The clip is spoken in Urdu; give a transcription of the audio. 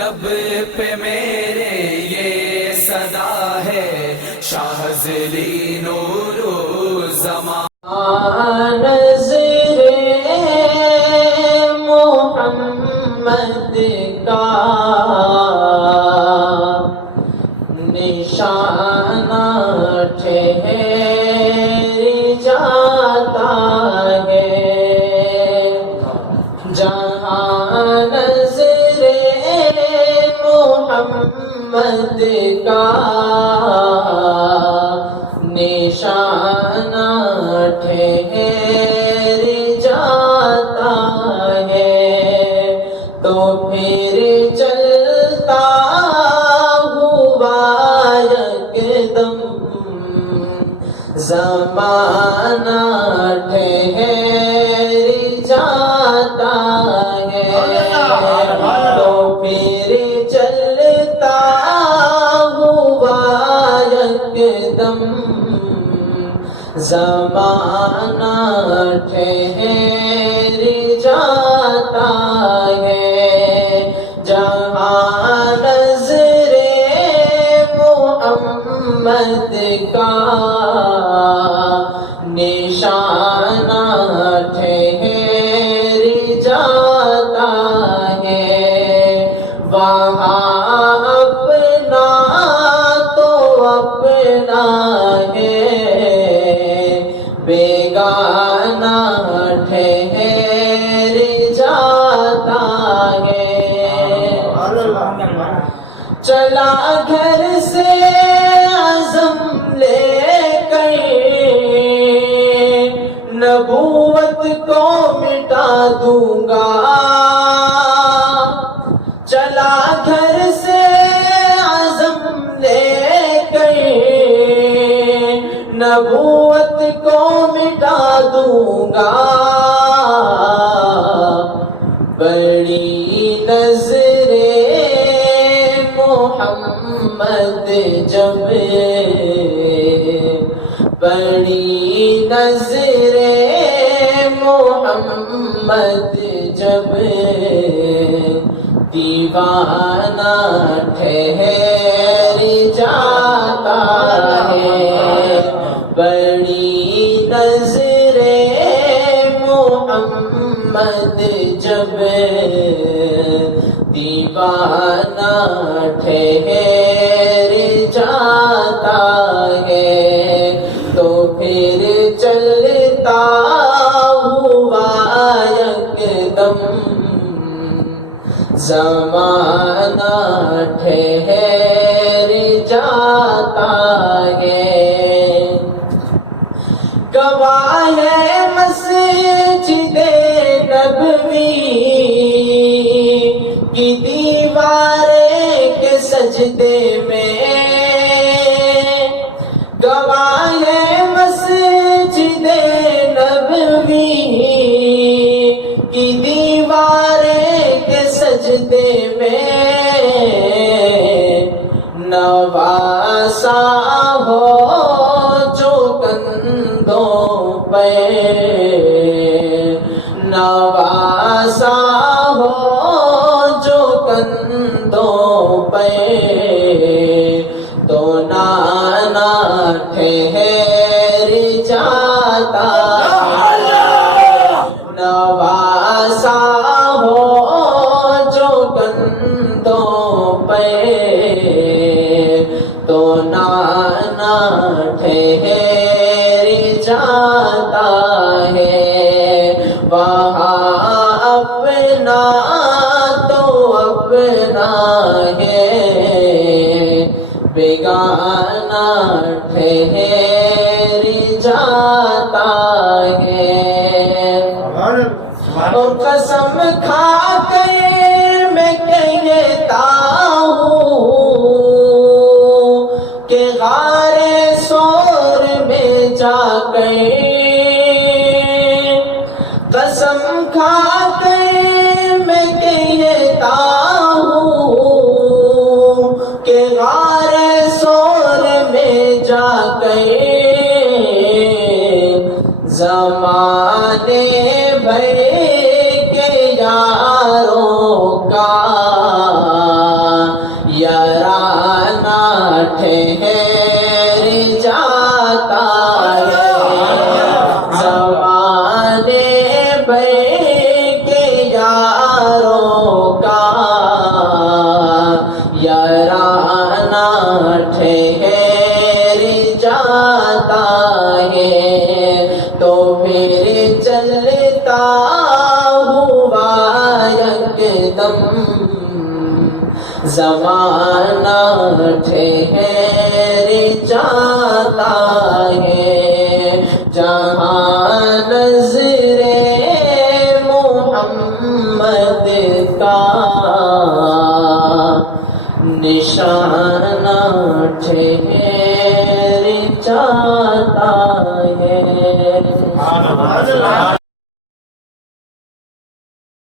لب پہ میرے یہ صدا ہے شاہزلی نور زمان نظر محمد کا نشانہ ٹھہر جاتا ہے جہاں نظر محمد کا نشانہ ٹھہر جاتا ہے تو پھر چلتا ہوا یکدم زمانہ ٹھہر جاتا ہے تو پھر چلتا ہوا یکدم زمانہ ٹھہر جاتا ہے جہاں نظر محمد کا نشانہ ٹھہر جاتا ہے وہاں اپنا تو اپنا ہے بیگانہ ٹھہر جاتا ہے چلا گھر سے عزم لے کر نبوت کو مٹا دوں گا چلا گھر سے عزم لے کر نبوت کو مٹا دوں گا بڑی نظر محمد جب بڑی نظر محمد جب دیوانہ ٹھہر جاتا ہے بڑی نظر محمد جب دیوانہ ٹھہر جاتا ہے تو پھر چلتا ہوا یکدم زمانہ ٹھہر جاتا ہے گواہ ہے مسجد نبوی کی دیواریں کے سجدے میں گواہ ہے مسجد نبوی کی دیواریں کے سجدے میں نواسا ہو جو کندھوں پہ نواسا ہو جو کندھوں پہ تو نانا ٹھہر جاتا نواسا ہو جو کندھوں پہ تو نانا ٹھہر جاتا ہے وہاں اپنا تو اپنا ہے بیگانہ ٹھہر جاتا ہے اور قسم کھا کر میں کہتا ہوں کہ غار سور میں جا کر قسم کھا کر میں کہتا ہوں کہ غار سور میں جا کر زمانے بھر کے یاروں ٹھہر جاتا ہے زمانے بھر کے یاروں کا یارانہ ٹھہر جاتا ہے تو پھر چلتا ہوا یکدم زمانہ ٹھہر جاتا ہے جہاں نظر محمد کا نشانہ ٹھہر